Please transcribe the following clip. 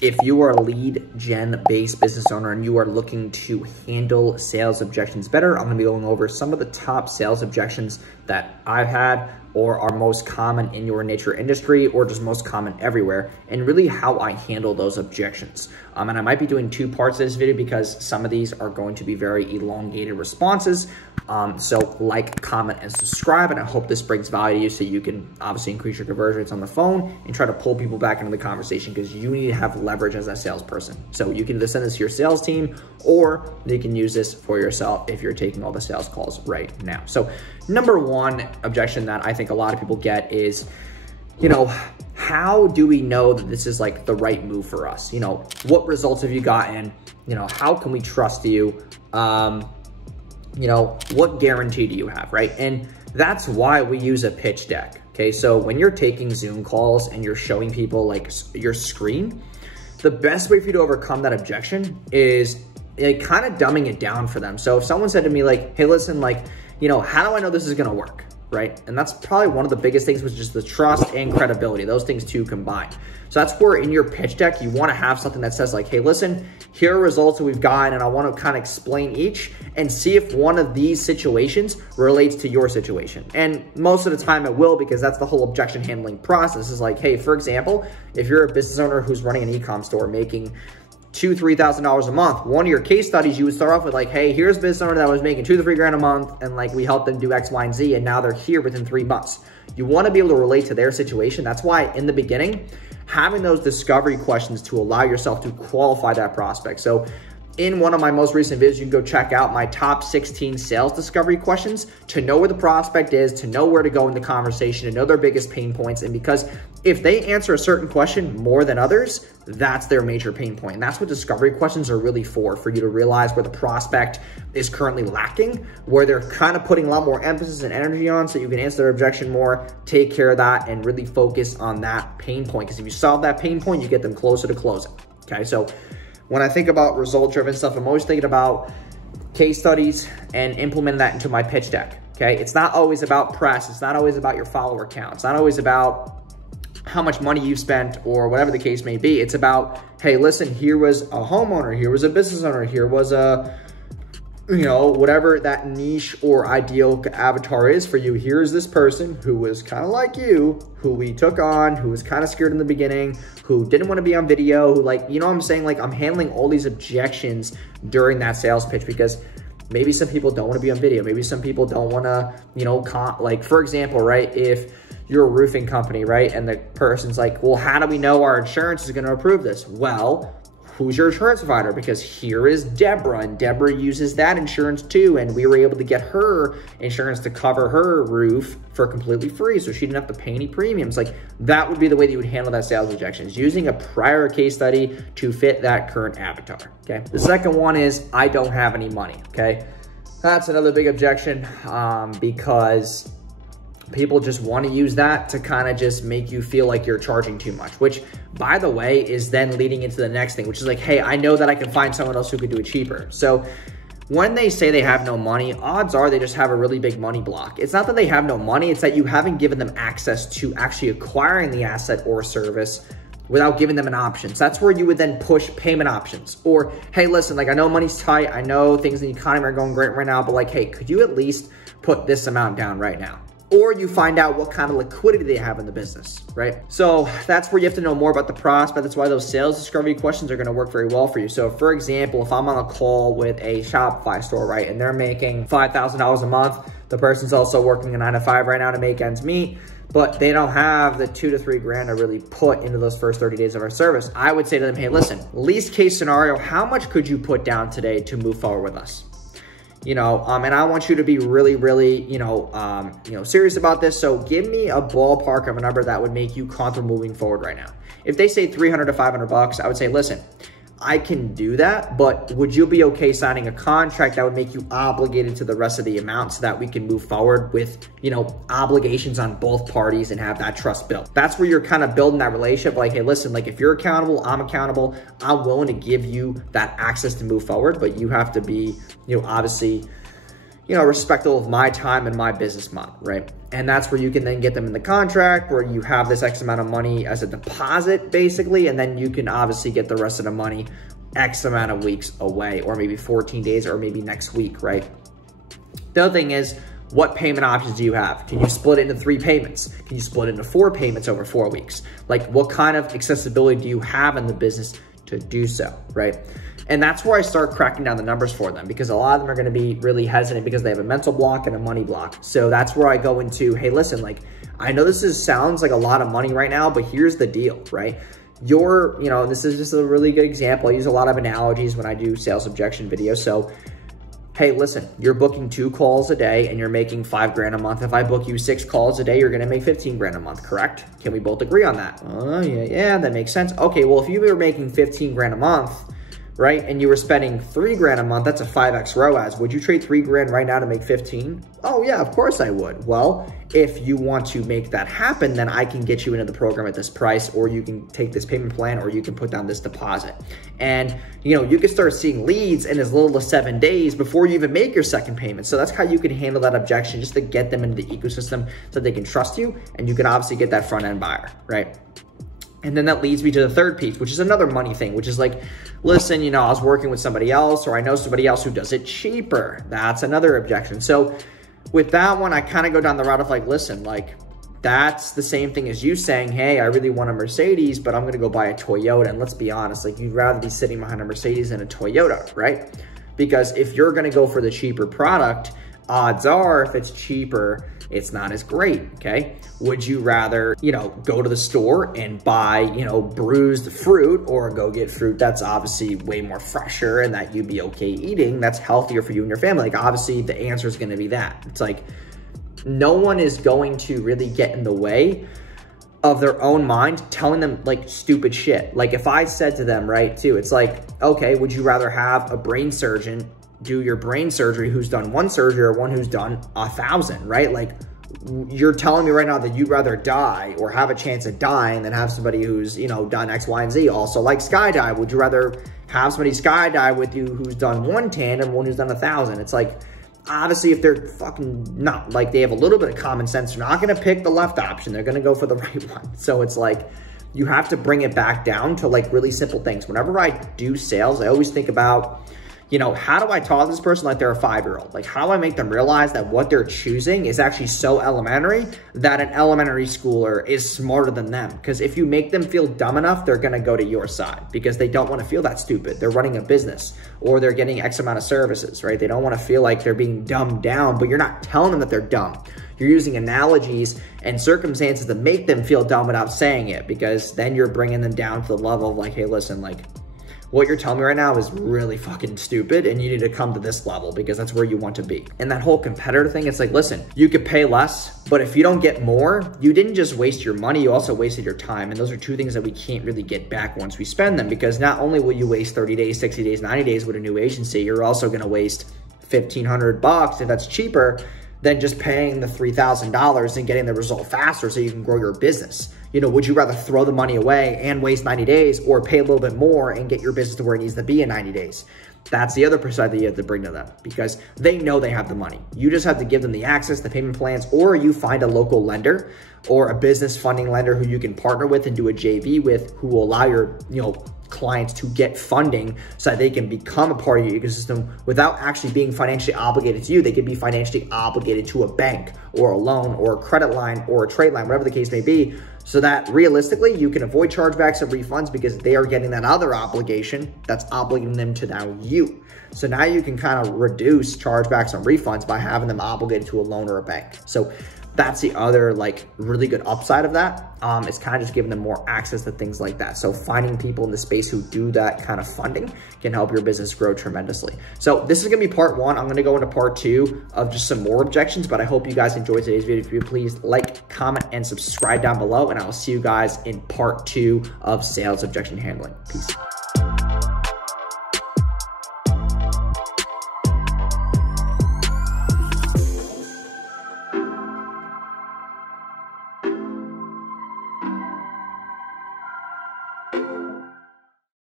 If you are a lead gen based business owner and you are looking to handle sales objections better, I'm gonna be going over some of the top sales objections that I've had or are most common in your niche or industry or just most common everywhere, and really how I handle those objections. And I might be doing two parts of this video because some of these are going to be very elongated responses. So like, comment, and subscribe, and I hope this brings value to you so you can obviously increase your conversion rates on the phone and try to pull people back into the conversation, because you need to have leverage as a salesperson. So you can either send this to your sales team or you can use this for yourself if you're taking all the sales calls right now. So number one objection that I think a lot of people get is, how do we know that this is like the right move for us? What results have you gotten? How can we trust you? What guarantee do you have, right? And that's why we use a pitch deck, okay? So when you're taking Zoom calls and you're showing people like your screen, the best way for you to overcome that objection is kind of dumbing it down for them. So if someone said to me like, hey, listen, how do I know this is gonna work, right? And that's probably one of the biggest things, which is the trust and credibility, those things two combined. So that's where in your pitch deck, you wanna have something that says like, hey, listen, here are results that we've gotten, and I wanna kind of explain each and see if one of these situations relates to your situation. And most of the time it will, because that's the whole objection handling process is like, hey, for example, if you're a business owner who's running an e-com store making $2,000 to $3,000 a month, one of your case studies, you would start off with like, hey, here's a business owner that was making $2,000 to $3,000 a month, and like we helped them do X, Y, and Z, and now they're here within 3 months. You want to be able to relate to their situation. That's why in the beginning, having those discovery questions to allow yourself to qualify that prospect. So in one of my most recent videos, you can go check out my top 16 sales discovery questions to know where the prospect is, to know where to go in the conversation, to know their biggest pain points. And because if they answer a certain question more than others, that's their major pain point. And that's what discovery questions are really for you to realize where the prospect is currently lacking, where they're kind of putting a lot more emphasis and energy on, so you can answer their objection more, take care of that, and really focus on that pain point. Because if you solve that pain point, you get them closer to closing, okay? So when I think about result-driven stuff, I'm always thinking about case studies and implementing that into my pitch deck, okay? It's not always about press. It's not always about your follower count. It's not always about how much money you've spent or whatever the case may be. It's about, hey, listen, here was a homeowner, here was a business owner, here was a, whatever that niche or ideal avatar is for you. Here's this person who was kind of like you, who we took on, who was kind of scared in the beginning, who didn't want to be on video, who what I'm saying? Like, I'm handling all these objections during that sales pitch, because maybe some people don't want to be on video. Maybe some people don't want to, like for example, right? If you're a roofing company, right? And the person's like, well, how do we know our insurance is going to approve this? Well, who's your insurance provider? Because here is Deborah, and Deborah uses that insurance too. And we were able to get her insurance to cover her roof for completely free, so she didn't have to pay any premiums. Like, that would be the way that you would handle that sales rejection, is using a prior case study to fit that current avatar, okay? The second one is, I don't have any money, okay? That's another big objection, because people just want to use that to kind of just make you feel like you're charging too much, which, by the way, is then leading into the next thing, which is like, hey, I know that I can find someone else who could do it cheaper. So when they say they have no money, odds are they just have a really big money block. It's not that they have no money, it's that you haven't given them access to actually acquiring the asset or service without giving them an option. So that's where you would then push payment options. Or, hey, listen, like, I know money's tight, I know things in the economy are going great right now, but like, hey, could you at least put this amount down right now? Or you find out what kind of liquidity they have in the business, right? So that's where you have to know more about the prospect. That's why those sales discovery questions are gonna work very well for you. So for example, if I'm on a call with a Shopify store, right, and they're making $5,000 a month, the person's also working a 9 to 5 right now to make ends meet, but they don't have the 2 to 3 grand to really put into those first 30 days of our service, I would say to them, hey, listen, least case scenario, how much could you put down today to move forward with us? And I want you to be really, really, serious about this. So give me a ballpark of a number that would make you comfortable moving forward right now. If they say 300 to 500 bucks, I would say, listen, I can do that, but would you be okay signing a contract that would make you obligated to the rest of the amount so that we can move forward with, obligations on both parties and have that trust built? That's where you're kind of building that relationship. Like, hey, listen, like, if you're accountable, I'm willing to give you that access to move forward, but you have to be, obviously, respectful of my time and my business model, right? And that's where you can then get them in the contract where you have this X amount of money as a deposit basically, and then you can obviously get the rest of the money X amount of weeks away, or maybe 14 days, or maybe next week, right? The other thing is, what payment options do you have? Can you split it into 3 payments? Can you split it into 4 payments over 4 weeks? Like, what kind of accessibility do you have in the business to do so, right? And that's where I start cracking down the numbers for them, because a lot of them are going to be really hesitant because they have a mental block and a money block. So that's where I go into, hey, listen, like, I know this sounds like a lot of money right now, but here's the deal, right? This is just a really good example. I use a lot of analogies when I do sales objection videos. So, hey, listen, you're booking 2 calls a day and you're making $5 grand a month. If I book you 6 calls a day, you're going to make 15 grand a month, correct? Can we both agree on that? Oh, yeah, that makes sense. Okay, well, if you were making 15 grand a month, right, and you were spending 3 grand a month, that's a 5x ROAS. Would you trade 3 grand right now to make 15? Oh yeah, of course I would. Well, if you want to make that happen, then I can get you into the program at this price, or you can take this payment plan, or you can put down this deposit. And you can start seeing leads in as little as 7 days before you even make your second payment. So that's how you can handle that objection, just to get them into the ecosystem so they can trust you, and you can obviously get that front end buyer, right? And then that leads me to the third piece, which is another money thing, which is like, listen, I was working with somebody else, or I know somebody else who does it cheaper. That's another objection. So with that one, I kind of go down the route of like, listen, like, that's the same thing as you saying, hey, I really want a Mercedes, but I'm going to go buy a Toyota. And let's be honest, like, you'd rather be sitting behind a Mercedes than a Toyota, right? Because if you're going to go for the cheaper product, odds are if it's cheaper, it's not as great, okay? Would you rather, go to the store and buy, bruised fruit, or go get fruit that's obviously way more fresher and that you'd be okay eating, that's healthier for you and your family? Like, obviously the answer is going to be that. It's like, no one is going to really get in the way of their own mind telling them like stupid shit. Like, if I said to them, right, too, it's like, okay, would you rather have a brain surgeon do your brain surgery who's done 1 surgery, or one who's done 1,000, right? Like, you're telling me right now that you'd rather die or have a chance of dying than have somebody who's, done X, Y, and Z. Also, like skydive, would you rather have somebody skydive with you who's done 1 tandem, one who's done 1,000? It's like, obviously, if they're fucking not, like, they have a little bit of common sense, they're not going to pick the left option. They're going to go for the right one. So it's like, you have to bring it back down to like really simple things. Whenever I do sales, I always think about, how do I talk to this person like they're a 5-year-old? Like, how do I make them realize that what they're choosing is actually so elementary that an elementary schooler is smarter than them? Because if you make them feel dumb enough, they're going to go to your side, because they don't want to feel that stupid. They're running a business, or they're getting X amount of services, right? They don't want to feel like they're being dumbed down, but you're not telling them that they're dumb. You're using analogies and circumstances to make them feel dumb without saying it, because then you're bringing them down to the level of like, hey, listen, like, what you're telling me right now is really fucking stupid, and you need to come to this level because that's where you want to be. And that whole competitor thing, it's like, listen, you could pay less, but if you don't get more, you didn't just waste your money, you also wasted your time. And those are 2 things that we can't really get back once we spend them, because not only will you waste 30 days, 60 days, 90 days with a new agency, you're also going to waste $1,500 if that's cheaper than just paying the $3,000 and getting the result faster so you can grow your business. Would you rather throw the money away and waste 90 days, or pay a little bit more and get your business to where it needs to be in 90 days? That's the other perspective you have to bring to them, because they know they have the money. You just have to give them the access, the payment plans, or you find a local lender or a business funding lender who you can partner with and do a JV with, who will allow your, clients to get funding so that they can become a part of your ecosystem without actually being financially obligated to you. They could be financially obligated to a bank or a loan or a credit line or a trade line, whatever the case may be, so that realistically you can avoid chargebacks and refunds, because they are getting that other obligation that's obligating them to now you. So now you can kind of reduce chargebacks and refunds by having them obligated to a loan or a bank. So that's the other like really good upside of that. It's kind of just giving them more access to things like that. So finding people in the space who do that kind of funding can help your business grow tremendously. So this is gonna be part 1. I'm gonna go into part 2 of just some more objections, but I hope you guys enjoyed today's video. If you would please like, comment, and subscribe down below, and I will see you guys in part 2 of sales objection handling. Peace.